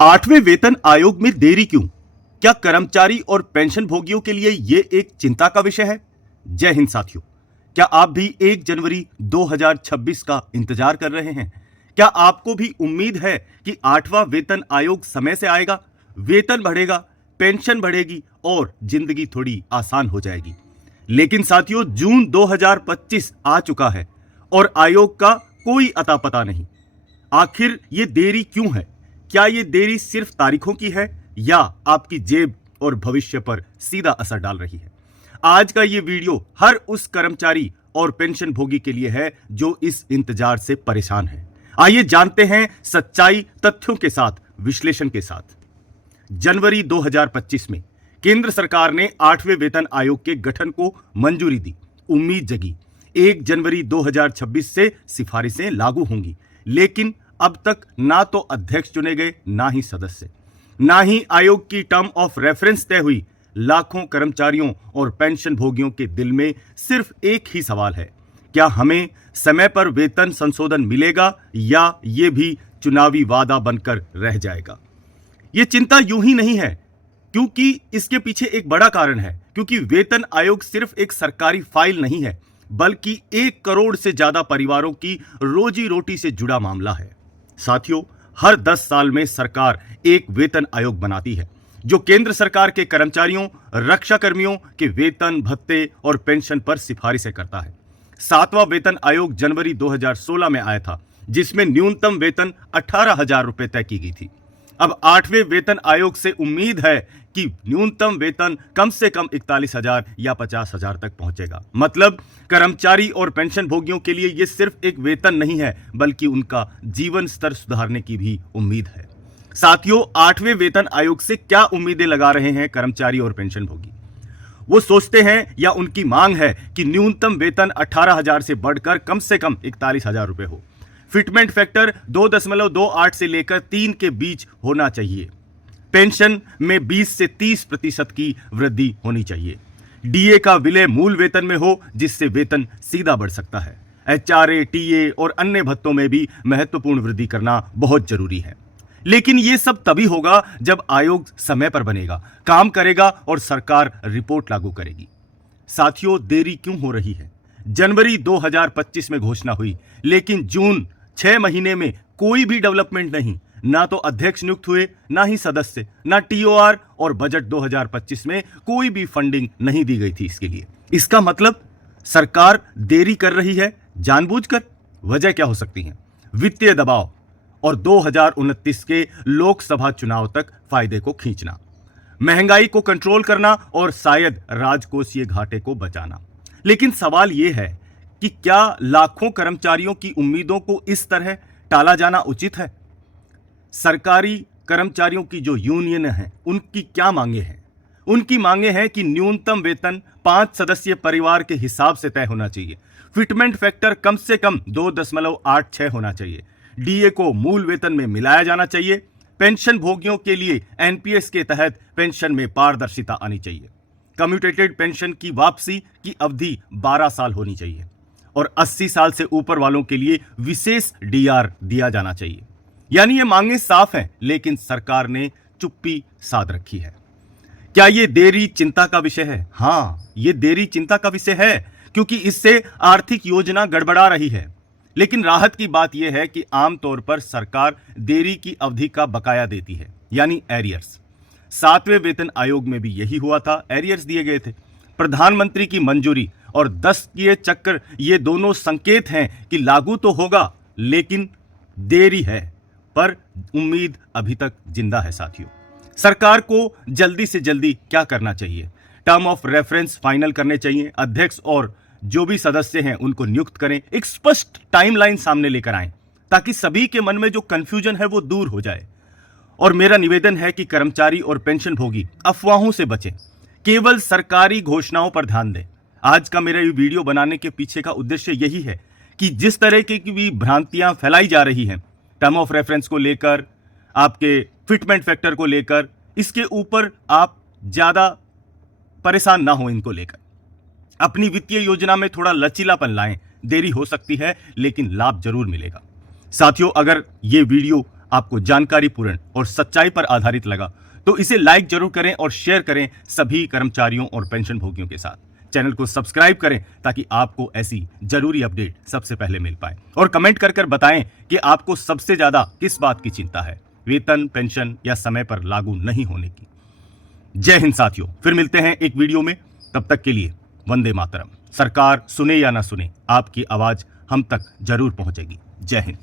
आठवें वेतन आयोग में देरी क्यों? क्या कर्मचारी और पेंशन भोगियों के लिए यह एक चिंता का विषय है? जय हिंद साथियों। क्या आप भी 1 जनवरी 2026 का इंतजार कर रहे हैं? क्या आपको भी उम्मीद है कि 8वां वेतन आयोग समय से आएगा, वेतन बढ़ेगा, पेंशन बढ़ेगी और जिंदगी थोड़ी आसान हो जाएगी? लेकिन साथियों, जून 2025 आ चुका है और आयोग का कोई अता पता नहीं। आखिर ये देरी क्यों है? क्या ये देरी सिर्फ तारीखों की है या आपकी जेब और भविष्य पर सीधा असर डाल रही है? आज का ये वीडियो हर उस कर्मचारी और पेंशन भोगी के लिए है जो इस इंतजार से परेशान है। आइए जानते हैं सच्चाई, तथ्यों के साथ, विश्लेषण के साथ। जनवरी 2025 में केंद्र सरकार ने 8वें वेतन आयोग के गठन को मंजूरी दी। उम्मीद जगी 1 जनवरी 2026 से सिफारिशें लागू होंगी, लेकिन अब तक ना तो अध्यक्ष चुने गए, ना ही सदस्य, ना ही आयोग की टर्म ऑफ रेफरेंस तय हुई। लाखों कर्मचारियों और पेंशन भोगियों के दिल में सिर्फ एक ही सवाल है, क्या हमें समय पर वेतन संशोधन मिलेगा या ये भी चुनावी वादा बनकर रह जाएगा? ये चिंता यूं ही नहीं है, क्योंकि इसके पीछे एक बड़ा कारण है। क्योंकि वेतन आयोग सिर्फ एक सरकारी फाइल नहीं है, बल्कि 1 करोड़ से ज्यादा परिवारों की रोजी रोटी से जुड़ा मामला है। साथियों, हर 10 साल में सरकार एक वेतन आयोग बनाती है जो केंद्र सरकार के कर्मचारियों, रक्षा कर्मियों के वेतन, भत्ते और पेंशन पर सिफारिशें करता है। 7वां वेतन आयोग जनवरी 2016 में आया था, जिसमें न्यूनतम वेतन 18,000 रुपए तय की गई थी। अब 8वें वेतन आयोग से उम्मीद है कि न्यूनतम वेतन कम से कम 41,000 या 50,000 तक पहुंचेगा। मतलब कर्मचारी और पेंशन भोगियों के लिए यह सिर्फ एक वेतन नहीं है, बल्कि उनका जीवन स्तर सुधारने की भी उम्मीद है। साथियों, 8वें वेतन आयोग से क्या उम्मीदें लगा रहे हैं कर्मचारी और पेंशन भोगी? वो सोचते हैं या उनकी मांग है कि न्यूनतम वेतन 18,000 से बढ़कर कम से कम 41,000 रुपए हो। फिटमेंट फैक्टर 2.28 से लेकर 3 के बीच होना चाहिए। पेंशन में 20 से 30% की वृद्धि होनी चाहिए। डीए का विलय मूल वेतन में हो, जिससे वेतन सीधा बढ़ सकता है। एचआरए, टीए और अन्य भत्तों में भी महत्वपूर्ण वृद्धि करना बहुत जरूरी है। लेकिन यह सब तभी होगा जब आयोग समय पर बनेगा, काम करेगा और सरकार रिपोर्ट लागू करेगी। साथियों, देरी क्यों हो रही है? जनवरी 2025 में घोषणा हुई, लेकिन जून 6 महीने में कोई भी डेवलपमेंट नहीं। ना तो अध्यक्ष नियुक्त हुए, ना ही सदस्य, ना टीओआर, और बजट 2025 में कोई भी फंडिंग नहीं दी गई थी इसके लिए। इसका मतलब सरकार देरी कर रही है जानबूझकर। वजह क्या हो सकती है? वित्तीय दबाव और 2029 के लोकसभा चुनाव तक फायदे को खींचना, महंगाई को कंट्रोल करना और शायद राजकोषीय घाटे को बचाना। लेकिन सवाल यह है कि क्या लाखों कर्मचारियों की उम्मीदों को इस तरह टाला जाना उचित है? सरकारी कर्मचारियों की जो यूनियन है, उनकी क्या मांगे हैं? उनकी मांगे हैं कि न्यूनतम वेतन 5 सदस्यीय परिवार के हिसाब से तय होना चाहिए। फिटमेंट फैक्टर कम से कम 2.86 होना चाहिए। डीए को मूल वेतन में मिलाया जाना चाहिए। पेंशन भोगियों के लिए एनपीएस के तहत पेंशन में पारदर्शिता आनी चाहिए। कम्यूटेटेड पेंशन की वापसी की अवधि 12 साल होनी चाहिए और 80 साल से ऊपर वालों के लिए विशेष डीआर दिया जाना चाहिए। यानी ये मांगे साफ हैं, लेकिन सरकार ने चुप्पी साध रखी है। क्या ये देरी चिंता का विषय है? हां, ये देरी चिंता का विषय है, क्योंकि इससे आर्थिक योजना गड़बड़ा रही है। लेकिन राहत की बात यह है कि आमतौर पर सरकार देरी की अवधि का बकाया देती है, यानी एरियर्स। 7वें वेतन आयोग में भी यही हुआ था, एरियर्स दिए गए थे। प्रधानमंत्री की मंजूरी और 10 के चक्कर, ये दोनों संकेत हैं कि लागू तो होगा, लेकिन देरी है, पर उम्मीद अभी तक जिंदा है। साथियों, सरकार को जल्दी से जल्दी क्या करना चाहिए? टर्म ऑफ रेफरेंस फाइनल करने चाहिए। अध्यक्ष और जो भी सदस्य हैं उनको नियुक्त करें। एक स्पष्ट टाइमलाइन सामने लेकर आएं, ताकि सभी के मन में जो कंफ्यूजन है वो दूर हो जाए। और मेरा निवेदन है कि कर्मचारी और पेंशन भोगी अफवाहों से बचें, केवल सरकारी घोषणाओं पर ध्यान दें। आज का मेरा ये वीडियो बनाने के पीछे का उद्देश्य यही है कि जिस तरह की भी भ्रांतियां फैलाई जा रही हैं, टर्म ऑफ रेफरेंस को लेकर, आपके फिटमेंट फैक्टर को लेकर, इसके ऊपर आप ज्यादा परेशान ना हो। इनको लेकर अपनी वित्तीय योजना में थोड़ा लचीलापन लाएं। देरी हो सकती है, लेकिन लाभ जरूर मिलेगा। साथियों, अगर ये वीडियो आपको जानकारीपूर्ण और सच्चाई पर आधारित लगा तो इसे लाइक जरूर करें और शेयर करें सभी कर्मचारियों और पेंशन भोगियों के साथ। चैनल को सब्सक्राइब करें ताकि आपको ऐसी जरूरी अपडेट सबसे पहले मिल पाए, और कमेंट कर कर बताएं कि आपको सबसे ज्यादा किस बात की चिंता है, वेतन, पेंशन या समय पर लागू नहीं होने की। जय हिंद साथियों, फिर मिलते हैं एक वीडियो में। तब तक के लिए वंदे मातरम। सरकार सुने या ना सुने, आपकी आवाज हम तक जरूर पहुंचेगी। जय हिंद।